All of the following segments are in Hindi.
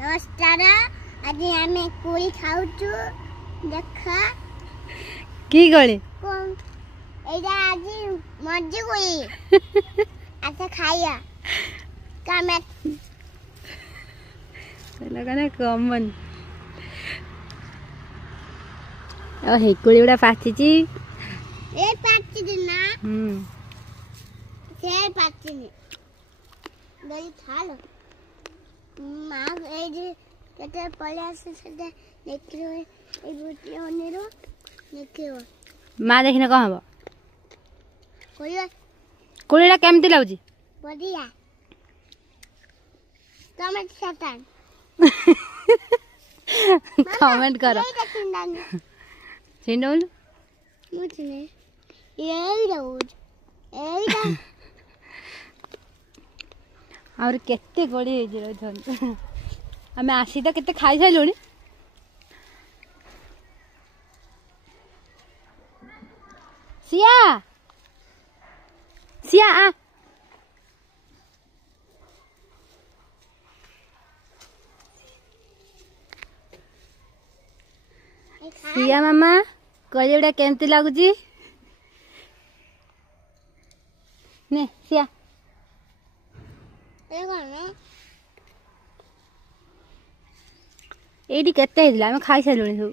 नमस्कार आज आम कोली खाऊ देखा की गले आज मर्जी कोई अच्छा खाइया कॉमन हे कोली गुड़ा पाची ए पाची ना से पाची ने गई खा लो मां ए जे केते पले से देखियो ए बुटी ओनेरो देखियो मां देखिना कह हबो कोलीडा केमती लाउजी बढ़िया कमेंट सतान कमेंट करो छिंडोल मुझने यही रोज यही और केते गोड़ी हे जे रहन हमें आसी त केते खाइ साइलोनी सिया सिया आ सिया मामा कोलीडा केमती लागुची ने सिया एडी केते हेला हम खाइ साइलोनी सब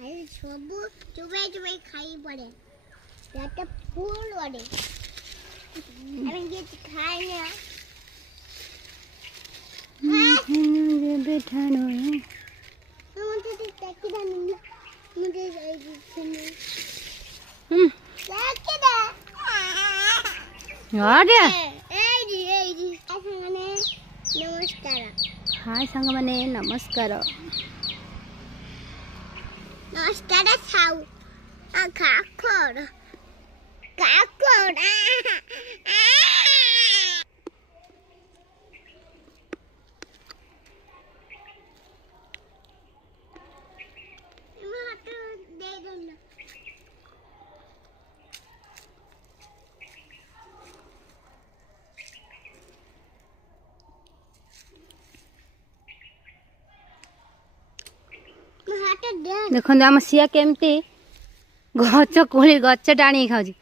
अरे सब चुबे चुबे खाई पड़े याते फूल पड़े अरे ये खाए ना मुझे बैठानो है मुझे टैक्सी दानी मुझे जाएगी सुनो टैक्सी दा यार ए जी संगने नमस्कार हाय संग माने नमस्कार नमस्कार खाऊ काकोड़ देखो आम सिया केमती गच कोली गच टाणी खाऊँ